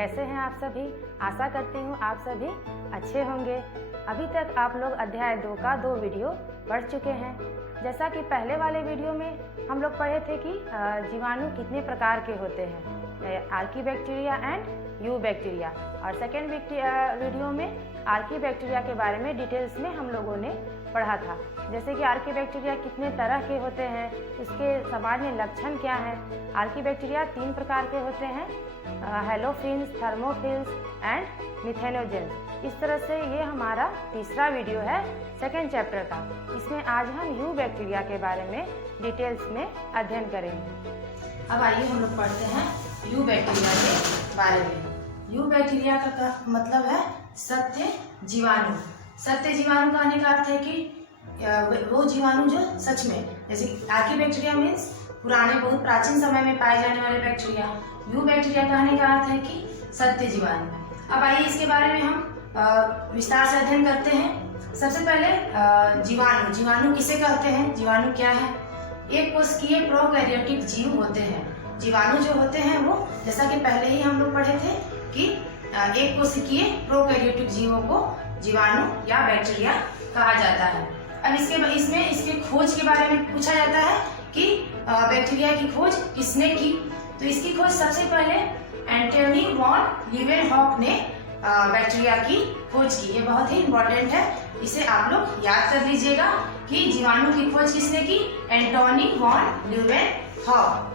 कैसे हैं आप सभी। आशा करती हूँ आप सभी अच्छे होंगे। अभी तक आप लोग अध्याय 2 का 2 वीडियो पढ़ चुके हैं। जैसा कि पहले वाले वीडियो में हम लोग पढ़े थे कि जीवाणु कितने प्रकार के होते हैं, आर्कीबैक्टीरिया एंड यू बैक्टीरिया, और सेकेंड वीडियो में आर्कीबैक्टीरिया के बारे में डिटेल्स में हम लोगों ने पढ़ा था। जैसे कि आर्कीबैक्टीरिया कितने तरह के होते हैं, उसके सामान्य लक्षण क्या हैं। आर्कीबैक्टीरिया 3 प्रकार के होते हैं, हेलोफिल्स, थर्मोफिल्स एंड मिथेनोजेंस। इस तरह से ये हमारा तीसरा वीडियो है सेकेंड चैप्टर का। इसमें आज हम यू बैक्टीरिया के बारे में डिटेल्स में अध्ययन करेंगे। अब आइए हम लोग पढ़ते हैं यू बैक्टीरिया के बारे में। यू बैक्टीरिया का मतलब है सत्य जीवाणु। सत्य जीवाणु कहने का अर्थ है कि वो जीवाणु जो सच में, जैसे आर्कीबैक्टीरिया मीन्स पुराने बहुत प्राचीन समय में पाए जाने वाले बैक्टीरिया। यू बैक्टीरिया कहने का अर्थ है कि सत्य जीवाणु। अब आइए इसके बारे में हम विस्तार से अध्ययन करते हैं। सबसे पहले जीवाणु किसे कहते हैं, जीवाणु क्या है। एक कोशिकीय प्रोकैरियोटिक जीव होते हैं। जीवाणु जो होते हैं वो, जैसा कि पहले ही हम लोग पढ़े थे कि एक कोशिकीय प्रोकैरियोटिक जीवों को जीवाणु या बैक्टीरिया कहा जाता है। अब इसके खोज के बारे में पूछा जाता है कि बैक्टीरिया की खोज किसने की। तो इसकी खोज सबसे पहले एंटोनी वॉन लीवेनहॉक ने बैक्टीरिया की खोज की। ये बहुत ही इम्पोर्टेंट है, इसे आप लोग याद कर लीजिएगा कि जीवाणु की खोज किसने की, एंटोनी वॉन लीवेनहॉक।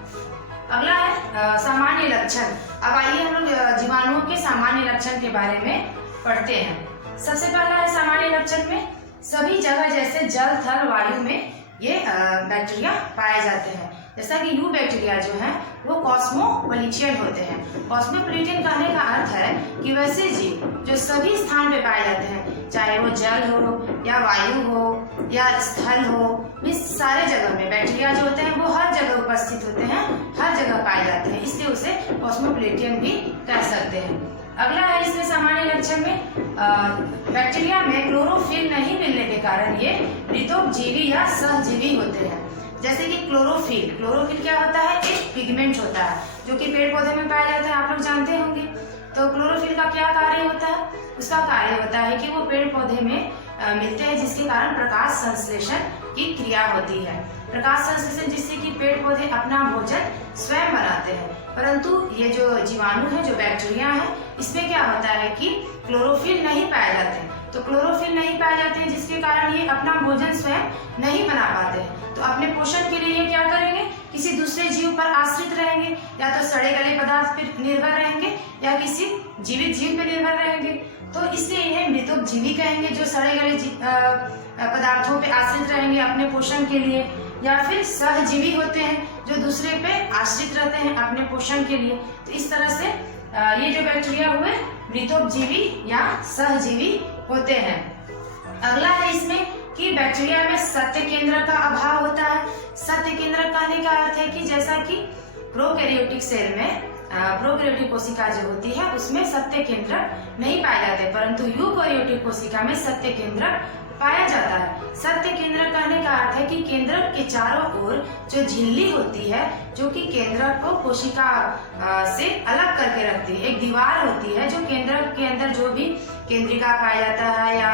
अगला है सामान्य लक्षण। अब आइए हम लोग जीवाणुओं के सामान्य लक्षण के बारे में पढ़ते हैं। सबसे पहला है सामान्य लक्षण में सभी जगह जैसे जल, थल, वायु में ये बैक्टीरिया पाए जाते हैं। जैसा कि यू बैक्टीरिया जो है वो कॉस्मोपोलिटियन होते हैं। कॉस्मोपोलिटियन कहने का अर्थ है कि वैसे जीव जो सभी स्थान पे पाए जाते हैं, चाहे वो जल हो या वायु हो या स्थल हो, इस सारे जगह में बैक्टीरिया जो होते हैं वो हर जगह उपस्थित होते हैं, हर जगह पाए जाते हैं, इसलिए उसे कॉस्मोपोलिटियन भी कह सकते हैं। अगला है इसमें सामान्य लक्षण में बैक्टीरिया में क्लोरोफिल नहीं मिलने के कारण ये मृतोपजीवी या सहजीवी होते हैं। जैसे कि क्लोरोफिल क्या होता है, एक पिगमेंट होता है जो कि पेड़ पौधे में पाया जाता है, आप लोग जानते होंगे। तो क्लोरोफिल का क्या कार्य होता है, उसका कार्य होता है कि वो पेड़ पौधे में मिलते हैं, जिसके कारण प्रकाश संश्लेषण की क्रिया होती है। प्रकाश संश्लेषण जिससे कि पेड़ पौधे अपना भोजन स्वयं बनाते हैं। परंतु ये जो जीवाणु है, जो बैक्टीरिया है, इसमें क्या होता है कि क्लोरोफिल नहीं पाए जाते हैं। तो क्लोरोफिल नहीं पाए जाते हैं जिसके कारण ये अपना भोजन स्वयं नहीं बना पाते हैं। तो अपने पोषण के लिए ये क्या करेंगे, किसी दूसरे जीव पर आश्रित रहेंगे, या तो सड़े गले पदार्थ पर निर्भर रहेंगे या किसी जीवित जीव पर निर्भर रहेंगे। तो इसलिए इन्हें मृतोपजीवी कहेंगे, जो सड़े गले पदार्थों पर आश्रित रहेंगे अपने पोषण के लिए, या फिर सहजीवी होते हैं जो दूसरे पे आश्रित रहते हैं अपने पोषण के लिए। तो इस तरह से ये जो बैक्टीरिया हुए मृतोपजीवी या सहजीवी होते हैं। अगला है इसमें कि बैक्टीरिया में सत्य केंद्र का अभाव होता है। सत्य केंद्र कहने का अर्थ है कि जैसा कि प्रोकैरियोटिक सेल में प्रोकैरियोटिक कोशिका जो होती है उसमें सत्य केंद्र नहीं पाए जाते, परंतु यूकैरियोटिक कोशिका में सत्य केंद्र पाया जाता है। सत्य केंद्र कहने का अर्थ है कि केंद्र के चारों ओर जो झिल्ली होती है, जो कि केंद्र को कोशिका से अलग करके रखती है, एक दीवार होती है जो केंद्र के अंदर जो भी केंद्रिका पाया जाता है या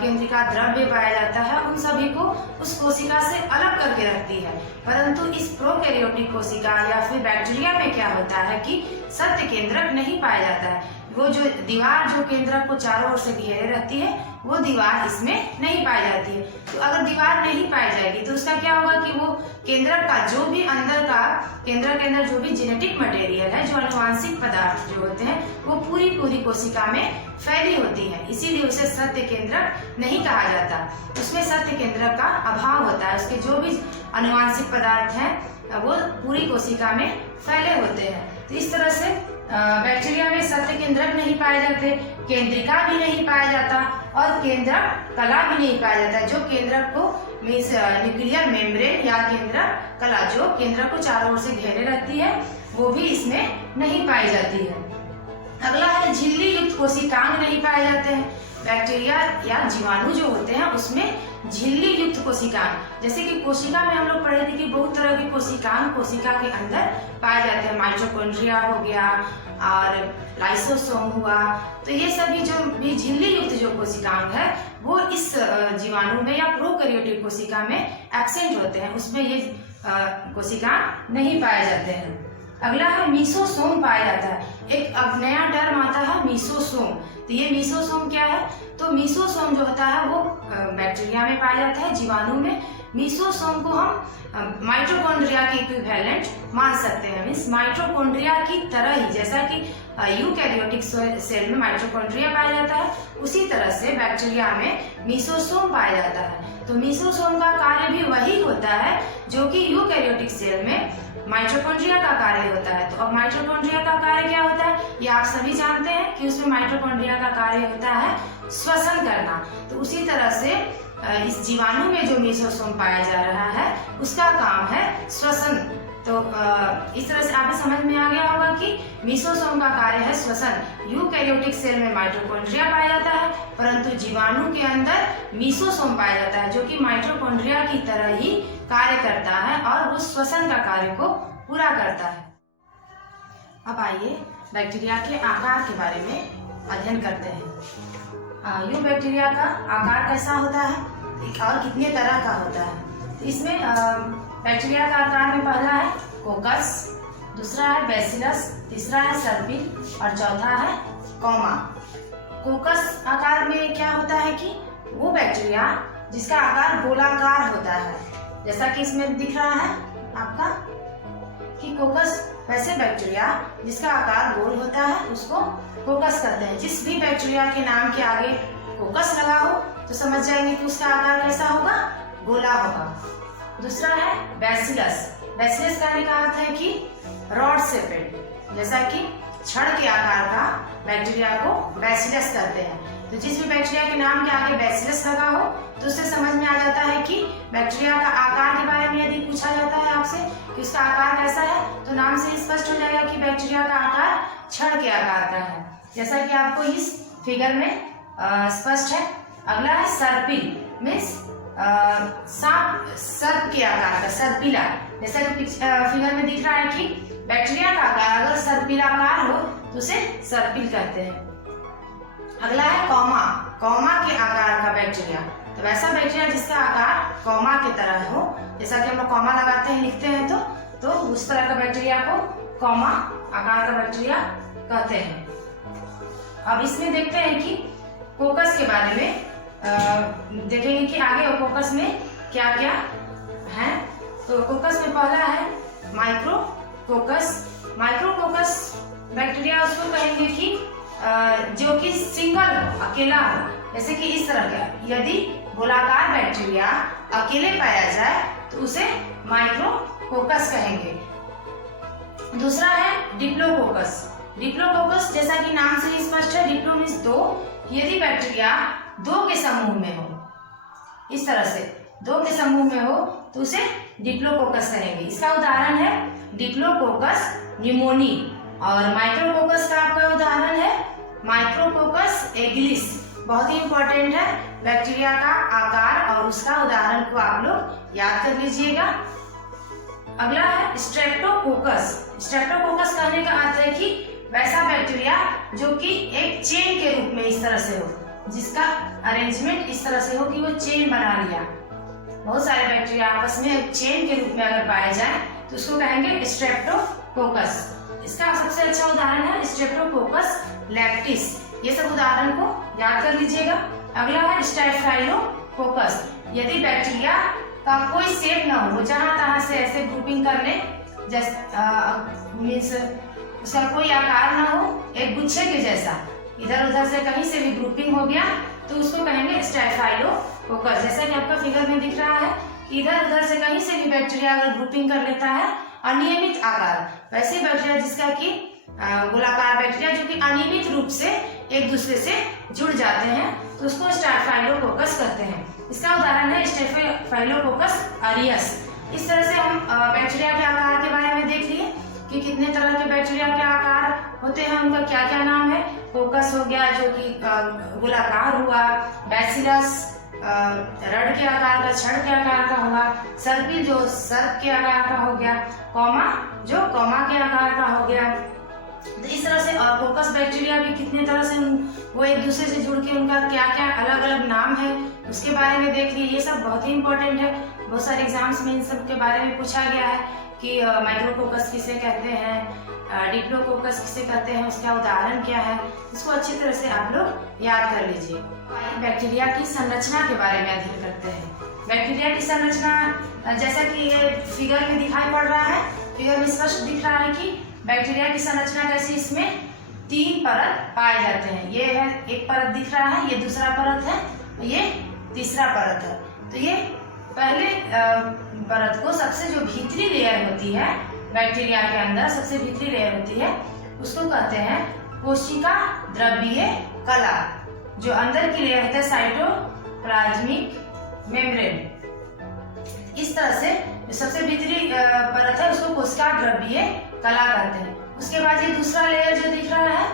केंद्रिका द्रव्य पाया जाता है, उन सभी को उस कोशिका से अलग करके रखती है। परंतु इस प्रोकैरियोटिक कोशिका या फिर बैक्टीरिया में क्या होता है कि सत्य केंद्रक नहीं पाया जाता है। वो जो दीवार जो केंद्रक को चारों ओर से घेरे रहती है, वो दीवार इसमें नहीं पाई जाती है। तो अगर दीवार नहीं पाई जाएगी तो उसका क्या होगा कि वो केंद्रक का जो भी अंदर का केंद्र के अंदर जो भी जेनेटिक मटेरियल है, जो अनुवांशिक पदार्थ जो होते हैं, वो पूरी कोशिका में फैली होती है, इसीलिए उसे सत्य केंद्रक नहीं कहा जाता। उसमें सत्य केंद्रक का अभाव होता है। उसके जो भी अनुवांशिक पदार्थ हैं वो पूरी कोशिका में फैले होते हैं। तो इस तरह से बैक्टीरिया में सत्य केंद्रक नहीं पाए जाते, केंद्रिका भी नहीं पाया जाता और केंद्रक कला भी नहीं पाया जाता। जो केंद्रक को मीन्स न्यूक्लियर मेम्ब्रेन या केंद्रक कला जो केंद्रक को चारों ओर से घेरे रखती है, वो भी इसमें नहीं पाई जाती है। अगला है झिल्ली युक्त कोशिकांग नहीं पाए जाते हैं। बैक्टीरिया या जीवाणु जो होते हैं उसमें झिल्ली युक्त कोशिकांग, जैसे कि कोशिका में हम लोग पढ़े थे कि बहुत तरह के कोशिकांग कोशिका के अंदर पाए जाते हैं। माइटोकॉन्ड्रिया हो गया, और लाइसोसोम हुआ। तो ये सभी जो भी झिल्ली युक्त जो कोशिकांग है वो इस जीवाणु में या प्रोकैरियोटिक कोशिका में एब्सेंट होते हैं, उसमें ये कोशिकांग नहीं पाए जाते हैं। अगला है मीसोसोम पाया जाता है। एक अब नया टर्म आता है मीसोसोम। तो ये मीसोसोम क्या है? तो मीसोसोम जो होता है वो बैक्टीरिया में पाया जाता है, जीवाणु में। मीसोसोम को हम माइटोकॉन्ड्रिया के इक्विवेलेंट मान सकते हैं, मीन्स माइटोकॉन्ड्रिया की तरह ही, जैसा कि यूकैरियोटिक सेल में माइटोकॉन्ड्रिया पाया जाता है, उसी तरह से बैक्टीरिया में मीसोसोम पाया जाता है। तो मीसोसोम का कार्य भी वही होता है जो कि यूकैरियोटिक सेल में माइटोकॉन्ड्रिया का कार्य होता है। तो अब माइटोकॉन्ड्रिया का कार्य क्या होता है, ये आप सभी जानते हैं कि उसमें माइटोकॉन्ड्रिया का कार्य होता है श्वसन करना। तो उसी तरह से इस जीवाणु में जो मीसोसोम पाया जा रहा है उसका काम है श्वसन। तो इस तरह से आपको समझ में आ गया होगा कि मीसोसोम का कार्य है श्वसन। यूकैरियोटिक सेल में माइटोकॉन्ड्रिया पाया जाता है, परंतु जीवाणु के अंदर मीसोसोम पाया जाता है जो कि माइटोकॉन्ड्रिया की तरह ही कार्य करता है और वो श्वसन का कार्य को पूरा करता है। अब आइए बैक्टीरिया के आकार के बारे में अध्ययन करते हैं। यू बैक्टीरिया का आकार कैसा होता है और कितने तरह का होता है। तो इसमें बैक्टीरिया का आकार में पहला है कोकस, दूसरा है बैसिलस, तीसरा है सर्पिल और चौथा है कॉमा। कोकस आकार में क्या होता है कि वो बैक्टीरिया जिसका आकार गोलाकार होता है, जैसा कि इसमें दिख रहा है आपका कि कोकस, वैसे बैक्टीरिया जिसका आकार गोल होता है उसको कोकस कहते हैं। जिस भी बैक्टीरिया के नाम के आगे कोकस लगा हो तो समझ जाएंगे कि उसका आकार कैसा होगा, गोला होगा। दूसरा है बैसिलस। बैसिलस कहने का अर्थ है कि रॉड शेपेड, जैसा कि छड़ के आकार का बैक्टीरिया को बैसिलस कहते हैं। तो जिस भी बैक्टीरिया के नाम के आगे बैसिलस लगा हो तो उससे समझ में आ जाता है कि बैक्टीरिया का आकार के बारे में यदि पूछा जाता है आपसे कि उसका आकार कैसा है, तो नाम से स्पष्ट हो जाएगा कि बैक्टीरिया का आकार छड़ के आकार का है, जैसा कि आपको इस फिगर में स्पष्ट है। अगला है सर्पिल, मीन्स सांप, सर्प के आकार का, सर्पिला। जैसा कि फिगर में दिख रहा है कि बैक्टीरिया का आकार अगर सर्पिलाकार हो तो उसे सर्पिल कहते हैं। अगला है कॉमा। कॉमा के आकार का बैक्टीरिया, तो वैसा बैक्टीरिया जिसका आकार कॉमा की तरह हो, जैसा कि हम लोग कॉमा लगाते हैं, लिखते हैं तो उस तरह का बैक्टीरिया को कॉमा आकार का बैक्टीरिया कहते हैं। अब इसमें देखते हैं कि कोकस के बारे में देखेंगे कि आगे कोकस में क्या क्या है। तो कोकस में पहला है माइक्रोकोकस। माइक्रोकोकस बैक्टीरिया उसको कहेंगे कि जो कि सिंगल हो, अकेला हो, जैसे कि इस तरह का। यदि गोलाकार बैक्टीरिया अकेले पाया जाए तो उसे माइक्रोकोकस कहेंगे। दूसरा है डिप्लोकोकस। डिप्लोकोकस जैसा कि नाम से ही स्पष्ट है, डिप्लो मीन्स दो। यदि बैक्टीरिया दो के समूह में हो, इस तरह से दो के समूह में हो तो उसे डिप्लोकोकस कहेंगे। इसका उदाहरण है डिप्लोकोकस न्यूमोनी। और माइक्रोकोकस का आपका उदाहरण है माइक्रोकोकस एगिलिस। बहुत ही इंपॉर्टेंट है, बैक्टीरिया का आकार और उसका उदाहरण को आप लोग याद कर लीजिएगा। अगला है स्ट्रेप्टोकोकस। स्ट्रेप्टोकोकस कहने का अर्थ है कि वैसा बैक्टीरिया जो कि एक चेन के रूप में इस तरह से हो, जिसका अरेंजमेंट इस तरह से हो कि वो चेन बना लिया। बहुत सारे बैक्टीरिया आपस में एक चेन के रूप में अगर पाए जाए तो उसको कहेंगे स्ट्रेप्टोकोकस। इसका सबसे अच्छा उदाहरण है स्ट्रेप्टोकोकस लैक्टिस। ये सब उदाहरण को याद कर लीजिएगा। अगला है स्टाफाइलोकोकस। यदि बैक्टीरिया का कोई शेप ना हो, जहां तहां से ऐसे ग्रुपिंग कर ले, मीन्स उसका कोई आकार ना हो, एक गुच्छे के जैसा इधर उधर से कहीं से भी ग्रुपिंग हो गया तो उसको कहेंगे स्टाफाइलोकोकस। जैसा कि आपका फिगर में दिख रहा है कि इधर उधर से कहीं से भी बैक्टीरिया अगर ग्रुपिंग कर लेता है अनियमित आकार, वैसे बैक्टीरिया जिसका कि गोलाकार बैक्टीरिया जो कि अनियमित रूप से एक दूसरे से जुड़ जाते हैं तो उसको स्टाफाइलोकोकस कहते हैं। इसका उदाहरण है स्टाफाइलोकोकस ऑरियस। इस तरह से हम बैक्टीरिया के आकार के बारे में देख लिए कि कितने तरह के बैक्टीरिया के आकार होते हैं, उनका क्या क्या नाम है। कोकस हो गया जो कि गोलाकार हुआ, बैसिलस रड के आकार का, छड़ के आकार का हुआ, सर्पिल जो सर्प के आकार का हो गया, कॉमा जो कॉमा के आकार का हो गया, तो इस तरह से कोकस बैक्टीरिया भी कितने तरह से वो एक दूसरे से जुड़ के उनका क्या क्या अलग अलग नाम है उसके बारे में देख लिए। ये सब बहुत ही इंपॉर्टेंट है, बहुत सारे एग्जाम्स में इन सब के बारे में पूछा गया है कि माइक्रोकोकस किसे कहते हैं, डिप्लोकोकस किसे कहते हैं, उसका उदाहरण क्या है, इसको अच्छी तरह से आप लोग याद कर लीजिए। बैक्टीरिया की संरचना के बारे में अध्ययन करते हैं। बैक्टीरिया की संरचना जैसा कि ये फिगर में दिखाई पड़ रहा है, फिगर में स्पष्ट दिख रहा है कि बैक्टीरिया की संरचना कैसी, इसमें 3 परत पाए जाते हैं। ये है एक परत दिख रहा है, ये दूसरा परत है, ये तीसरा परत है। तो ये पहले परत को सबसे जो भीतरी लेयर होती है बैक्टीरिया के अंदर, सबसे भीतरी लेयर होती है, उसको कहते हैं कोशिका द्रव्यीय कला। जो अंदर की लेयर होता है साइटोप्लाज्मिक मेम्ब्रेन। इस तरह से जो सबसे भीतरी परत है उसको कोशिका द्रव्यीय कला कहते हैं। उसके बाद ये दूसरा लेयर जो दिख रहा है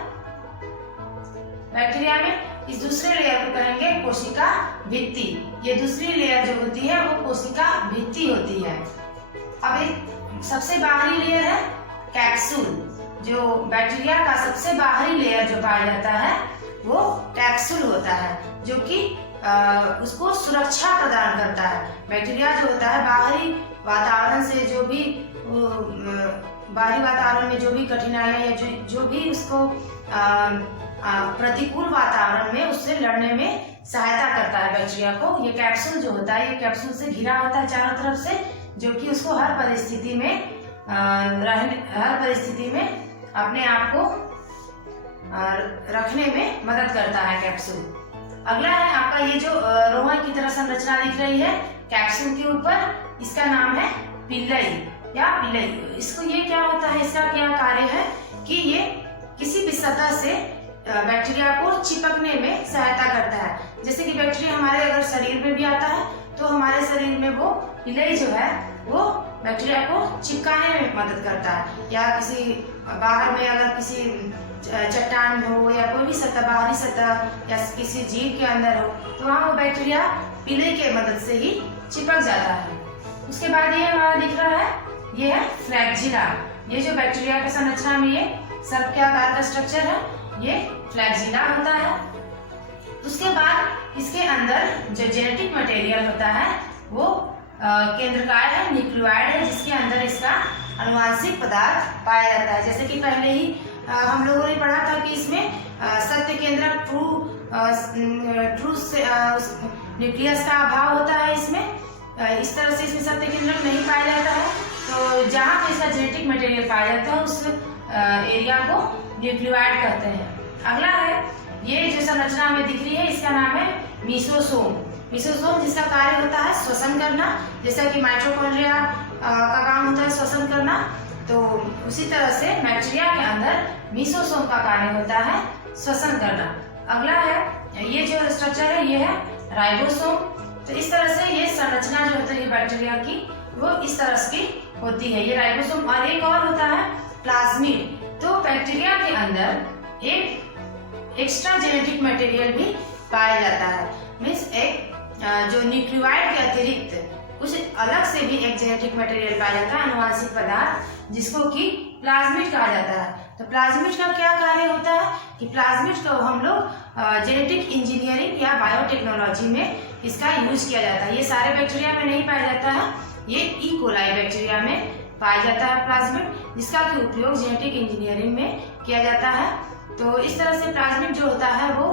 बैक्टीरिया में, इस दूसरे लेयर को कहेंगे कोशिका भित्ति। ये दूसरी लेयर जो होती है वो कोशिका भित्ति होती है। अब एक सबसे बाहरी लेयर है कैप्सूल। जो बैक्टीरिया का सबसे बाहरी लेयर जो पाया जाता है वो कैप्सूल होता है, जो कि उसको सुरक्षा प्रदान करता है। बैक्टीरिया जो होता है बाहरी वातावरण से जो भी बाहरी वातावरण में जो भी कठिनाइयां या जो भी उसको प्रतिकूल वातावरण में उससे लड़ने में सहायता करता है बैक्टीरिया को। ये कैप्सूल जो होता है ये कैप्सूल से घिरा होता है चारों तरफ से, जो कि उसको हर परिस्थिति में अपने आप को रखने में मदद करता है कैप्सूल। अगला है आपका ये जो रोहन की तरह संरचना दिख रही है कैप्सूल के ऊपर, इसका नाम है पिल्लई या पिल्लई। इसको ये क्या होता है, इसका क्या कार्य है कि ये किसी भी सतह से बैक्टीरिया को चिपकने में सहायता करता है। जैसे कि बैक्टीरिया हमारे अगर शरीर में भी आता है तो हमारे शरीर में वो पिल्लई जो है वो बैक्टीरिया को चिपकाने में मदद करता है। या किसी बाहर में अगर किसी चट्टान हो या कोई भी सतह, बाहरी सतह या किसी जीव के अंदर हो तो वहाँ वो बैक्टीरिया पिल्लई के मदद से ही चिपक जाता है। उसके बाद ये हमारा दिख रहा है ये है फ्लैगेला। ये जो बैक्टीरिया की संरचना में ये सर्प के आकार का स्ट्रक्चर है, ये फ्लैगेला होता है। उसके बाद इसके अंदर जो जेनेटिक मटेरियल होता है वो केंद्रकाय है, न्यूक्लियोइड है, जिसके अंदर इसका आनुवांशिक पदार्थ पाया जाता है। जैसे कि पहले ही हम लोगों ने पढ़ा था कि इसमें सत्य केंद्रक ट्रू न्यूक्लियस का अभाव होता है। इसमें इस तरह से इसमें सत्य केंद्रक नहीं पाया जाता है, तो जहाँ पे इसका जेनेटिक मटेरियल पाया जाता है उस एरिया को न्यूक्लियोइड कहते हैं। अगला है ये जो संरचना में दिख रही है इसका नाम है मीसोसोम। मीसोसोम जिसका कार्य होता है श्वसन करना, जैसा कि माइटोकॉन्ड्रिया का काम होता है श्वसन करना, तो उसी तरह से बैक्टीरिया के अंदर मीसोसोम का कार्य होता है श्वसन करना। अगला है ये जो स्ट्रक्चर है ये है राइबोसोम। तो इस तरह से ये संरचना जो होती है बैक्टीरिया की वो इस तरह की होती है, ये राइबोसोम। और एक और होता है प्लाज्मिड। तो बैक्टीरिया के अंदर एक एक्स्ट्रा जेनेटिक मटेरियल भी पाया जाता है, मीन्स एक जो न्यूक्लियोइड के अतिरिक्त उस अलग से भी एक जेनेटिक मटेरियल पाया जाता है, आनुवांशिक पदार्थ, जिसको कि प्लाज्मिड कहा जाता है। तो प्लाज्मिड का क्या कार्य होता है कि प्लाज्मिड को हम लोग जेनेटिक इंजीनियरिंग या बायोटेक्नोलॉजी में इसका यूज किया जाता है। ये सारे बैक्टीरिया में नहीं पाया जाता है, ये ई कोलाई बैक्टीरिया में पाया जाता है प्लाज्मिड, जिसका कि उपयोग जेनेटिक इंजीनियरिंग में किया जाता है। तो इस तरह से प्लाज्मिड जो होता है वो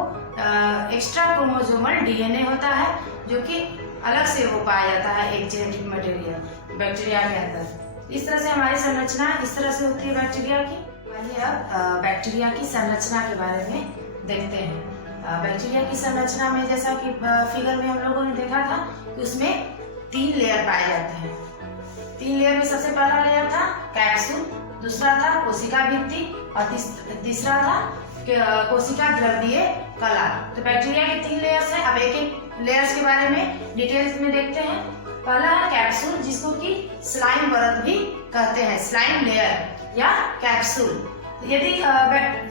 एक्स्ट्रा क्रोमोसोमल डीएनए होता है, जो कि अलग से वो पाया जाता है एक जेनेटिक मटेरियल बैक्टीरिया के अंदर। इस तरह से हमारी संरचना इस तरह से होती है बैक्टीरिया की। आइए अब बैक्टीरिया की संरचना के बारे में देखते हैं। बैक्टीरिया की संरचना में जैसा कि फिगर में हम लोगों ने देखा था कि उसमें 3 लेयर पाए जाते हैं। 3 लेयर में सबसे पहला लेयर था कैप्सूल, दूसरा था कोशिका भित्ति और तीसरा था कोशिका द्रव्यीय कला। तो बैक्टीरिया के 3 लेयर्स हैं। अब एक एक लेयर्स के बारे में डिटेल्स में देखते हैं। पहला है कैप्सूल, जिसको कि स्लाइम परत भी कहते हैं, स्लाइम लेयर या कैप्सूल। यदि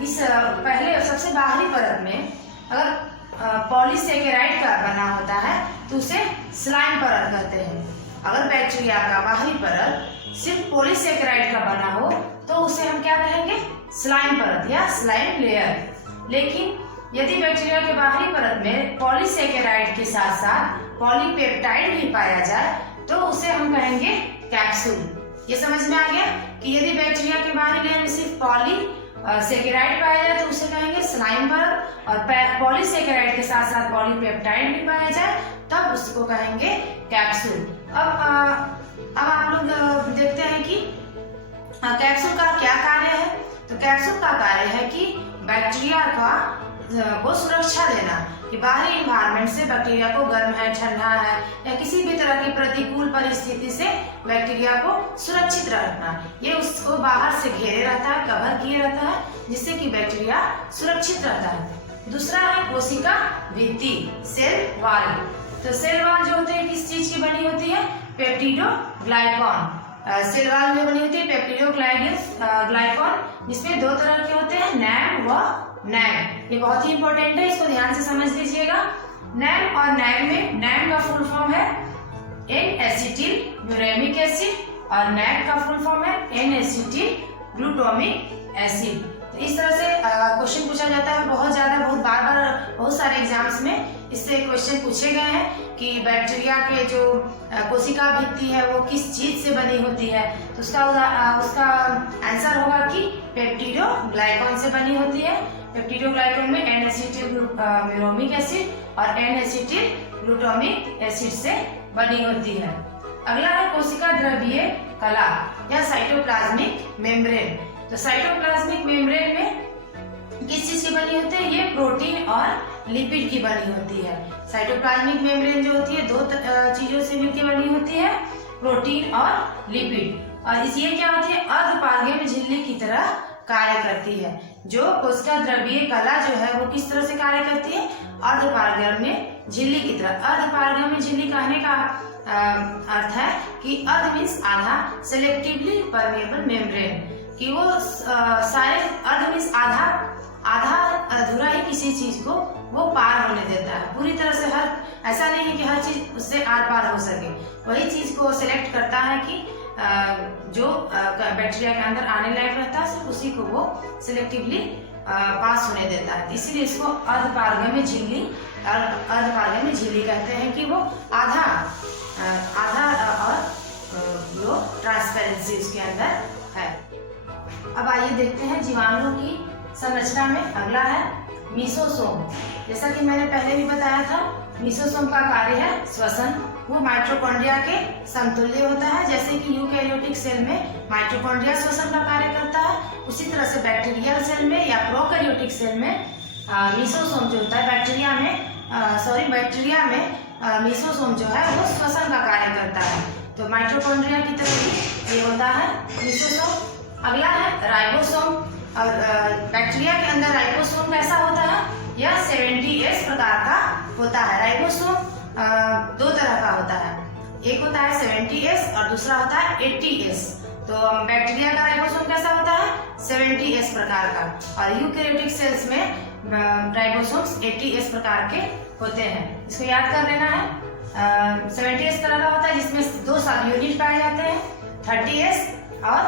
इस पहले सबसे बाहरी परत में अगर पॉलीसेकेराइड का बना होता है तो उसे स्लाइम परत कहते हैं। अगर बैक्टीरिया का बाहरी परत सिर्फ पॉलीसेकेराइड का बना हो तो उसे हम क्या कहेंगे, स्लाइम परत या स्लाइम लेयर। लेकिन यदि बैक्टीरिया के बाहरी परत में पॉलीसेकेराइड के साथ साथ पॉलीपेप्टाइड भी पाया जाए तो उसे हम कहेंगे कैप्सूल। ये समझ में आ गया कि यदि बैक्टीरिया के बाहरी लेयर में सिर्फ पॉलीसेकेराइड पाया जाए तो उसे कहेंगे स्लाइम परत, और पॉलीसेकेराइड के साथ साथ पॉलीपेप्टाइड भी पाया जाए तब उसको कहेंगे कैप्सूल। अब आप लोग देखते हैं कि कैप्सूल का क्या कार्य है। तो कैप्सूल का कार्य है कि बैक्टीरिया को सुरक्षा देना, कि बाहरी इन्वायरमेंट से बैक्टीरिया को गर्म है, ठंडा है या किसी भी तरह की प्रतिकूल परिस्थिति से बैक्टीरिया को सुरक्षित रखना। ये उसको बाहर से घेरे रहता है, कवर किए रहता है, जिससे कि बैक्टीरिया सुरक्षित रहता है। दूसरा है कोशिका भित्ति, सेल वॉल। तो सेल वॉल जो होते हैं किस चीज की बनी होती है? पेप्टिडोग्लाइकॉन। सेल वॉल में बनी होती है पेप्टिडोग्लाइकॉन, जिसमें दो तरह के होते हैं, नैम व नैग। ये बहुत ही इंपॉर्टेंट है, इसको ध्यान से समझ लीजिएगा। नैम और नैग में नैम का फुल फॉर्म है एन एसिटिल म्यूरेमिक एसिड और नैग का फुल फॉर्म है एन एसिटिल ग्लूटामिक एसिड। तो इस तरह से क्वेश्चन पूछा जाता है बहुत ज्यादा, बहुत सारे एग्जाम्स में इससे क्वेश्चन पूछे गए हैं कि बैक्टीरिया के जो कोशिका भित्ति है वो किस चीज से बनी होती है। तो उसका आंसर होगा कि पेप्टिडोग्लाइकॉन से बनी होती है। पेप्टिडोग्लाइकॉन में एन एसिटिल म्यूरेमिक एसिड और एन एसिटिल ग्लूटामिक एसिड से बनी होती है। अगला है कोशिका द्रव्यीय कला या साइटोप्लाज्मिक मेम्ब्रेन। तो साइटोप्लाज्मिक मेम्ब्रेन में किस चीज की बनी होती है? ये प्रोटीन और लिपिड की बनी होती है। साइटोप्लाज्मिक मेम्ब्रेन जो होती है दो चीजों से मिलकर बनी होती है, प्रोटीन और लिपिड। और ये क्या होती है? अर्धपारगम्य में झिल्ली की तरह कार्य करती है। जो कोशिका द्रव्यीय कला जो है वो किस तरह से कार्य करती है? अर्धपारगम्य में झिल्ली की तरह। अर्धपारगम्य में झिल्ली कहने का अर्थ है कि अर्ध मीन्स आधा, सेलेक्टिवली परमेबल मेम्ब्रेन, कि वो सारे अर्ध मीन्स आधा अधूरा ही किसी चीज को वो पार होने देता है। पूरी तरह से ऐसा नहीं है कि हर चीज उससे आर पार हो सके। वही चीज को सिलेक्ट करता है कि जो बैक्टीरिया के अंदर आने लायक रहता है सिर्फ उसी को वो सिलेक्टिवली पास होने देता है। इसीलिए इसको अर्धपारगम्य झिल्ली कहते हैं कि वो आधा और वो ट्रांसपेरेंसी उसके अंदर है। अब आइए देखते हैं जीवाणुओं की संरचना में। अगला है मीसोसोम। जैसा कि मैंने पहले भी बताया था, मीसोसोम का कार्य है श्वसन। वो माइटोकॉन्ड्रिया के समतुल्य होता है। जैसे कि यूकैरियोटिक सेल में माइटोकॉन्ड्रिया श्वसन का कार्य करता है, उसी तरह से बैक्टीरियल सेल में या प्रोकैरियोटिक सेल में मीसोसोम जो होता है बैक्टीरिया में मीसोसोम जो है वो श्वसन का कार्य करता है। तो माइटोकॉन्ड्रिया की तरह ही ये होता है मीसोसोम। अगला है राइबोसोम। और बैक्टीरिया के अंदर राइबोसोम कैसा होता है? यह 70S प्रकार का होता है। राइबोसोम दो तरह का होता है, एक होता है 70S और दूसरा होता है 80S। तो बैक्टीरिया का राइबोसोम कैसा होता है? 70S प्रकार का। और यूकैरियोटिक सेल्स में राइबोसोम्स 80S प्रकार के होते हैं। इसको याद कर लेना है। 70S तरह का होता है जिसमें दो सब यूनिट पाए जाते हैं, 30S और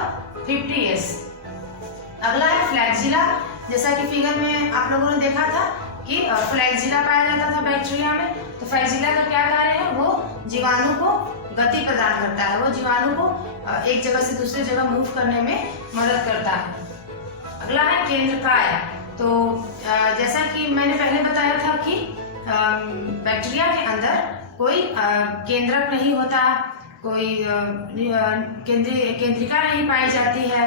50S। अगला है फ्लैगेला। जैसा कि फिगर में आप लोगों ने देखा था कि फ्लैगेला पाया जाता था बैक्टीरिया में। तो फ्लैगेला का क्या कार्य है? वो जीवाणु को गति प्रदान करता है, वो जीवाणु को एक जगह से दूसरी जगह मूव करने में मदद करता है। अगला है केंद्रकाय। तो जैसा कि मैंने पहले बताया था कि बैक्टीरिया के अंदर कोई केंद्रक नहीं होता, कोई केंद्रिका नहीं पाई जाती है।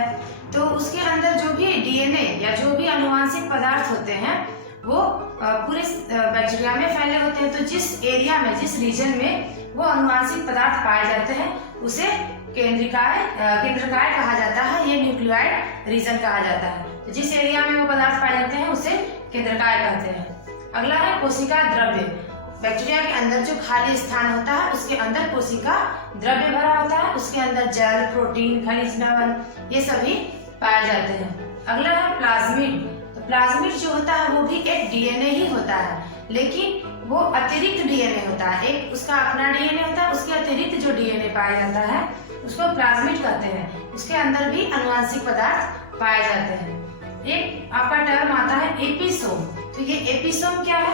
तो उसके अंदर जो भी डीएनए या जो भी अनुवांशिक पदार्थ होते हैं वो पूरे बैक्टीरिया में फैले होते हैं। तो जिस एरिया में, जिस रीजन में वो अनुवांशिक पदार्थ पाए जाते हैं उसे केंद्रकाय कहा जाता है। ये न्यूक्लियोइड रीजन कहा जाता है। तो जिस एरिया में वो पदार्थ पाए जाते हैं उसे केंद्रकाय कहते हैं। अगला है कोशिका द्रव्य। बैक्टीरिया के अंदर जो खाली स्थान होता है उसके अंदर कोशिका द्रव्य भरा होता है, उसके अंदर जल, प्रोटीन, खनिज लवण ये सभी पाए जाते हैं। अगला है प्लाज्मिड। तो प्लाज्मिड जो होता है वो भी एक डीएनए ही होता है, लेकिन वो अतिरिक्त डीएनए होता है। एक उसका अपना डीएनए होता है, उसके अतिरिक्त जो डीएनए पाया जाता है उसको प्लाज्मिड कहते हैं। उसके अंदर भी अनुवांशिक पदार्थ पाए जाते हैं। एक आपका टर्म आता है एपिसोम। तो ये एपिसोम क्या है?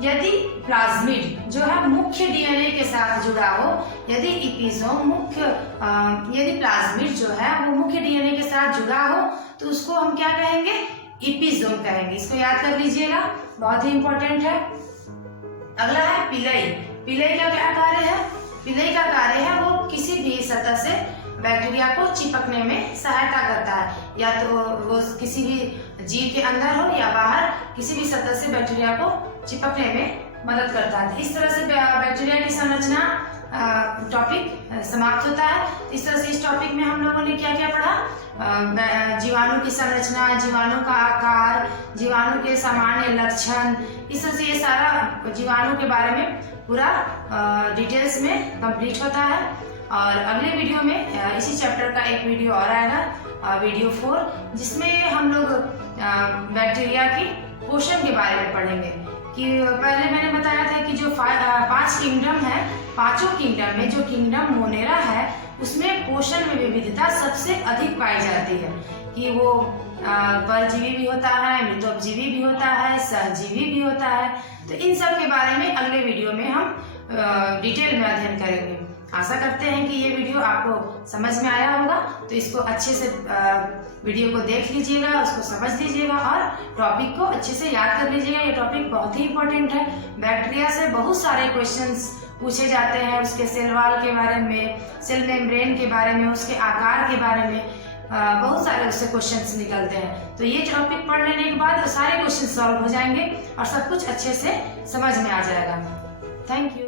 यदि प्लाज्मिड जो है मुख्य डीएनए के साथ जुड़ा हो, यदि एपिसोम यदि प्लाज्मिड जो है वो मुख्य डीएनए के साथ जुड़ा हो तो उसको हम क्या कहेंगे? एपिसोम कहेंगे। इसको याद कर लीजिएगा, बहुत ही इंपॉर्टेंट है। अगला है पिलई। पिलई का क्या कार्य है? पिलई का कार्य है वो किसी भी सतह से बैक्टीरिया को चिपकने में सहायता करता है, या तो वो किसी भी जीव के अंदर हो या बाहर, किसी भी सतह से बैक्टीरिया को चिपकने में मदद करता है। इस तरह से बैक्टीरिया की संरचना टॉपिक समाप्त होता है। इस तरह से इस टॉपिक में हम लोगों ने क्या क्या पढ़ा? जीवाणु की संरचना, जीवाणु का आकार, जीवाणु के सामान्य लक्षण, इस तरह से ये सारा जीवाणु के बारे में पूरा डिटेल्स में कंप्लीट होता है। और अगले वीडियो में इसी चैप्टर का एक वीडियो और आएगा, वीडियो 4, जिसमें हम लोग बैक्टीरिया की पोषण के बारे में पढ़ेंगे। कि पहले मैंने बताया था कि जो 5 किंगडम है, पांचों किंगडम में जो किंगडम मोनेरा है उसमें पोषण में विविधता सबसे अधिक पाई जाती है। कि वो परजीवी भी होता है, मृतोपजीवी भी होता है, सहजीवी भी होता है। तो इन सब के बारे में अगले वीडियो में हम डिटेल में अध्ययन करेंगे। आशा करते हैं कि ये वीडियो आपको समझ में आया होगा। तो इसको अच्छे से वीडियो को देख लीजिएगा, उसको समझ लीजिएगा और टॉपिक को अच्छे से याद कर लीजिएगा। ये टॉपिक बहुत ही इंपॉर्टेंट है। बैक्टीरिया से बहुत सारे क्वेश्चंस पूछे जाते हैं, उसके सेल वॉल के बारे में, सेल मेम्ब्रेन के बारे में, उसके आकार के बारे में बहुत सारे उससे क्वेश्चंस निकलते हैं। तो ये टॉपिक पढ़ लेने के बाद सारे क्वेश्चन सॉल्व हो जाएंगे और सब कुछ अच्छे से समझ में आ जाएगा। Thank you.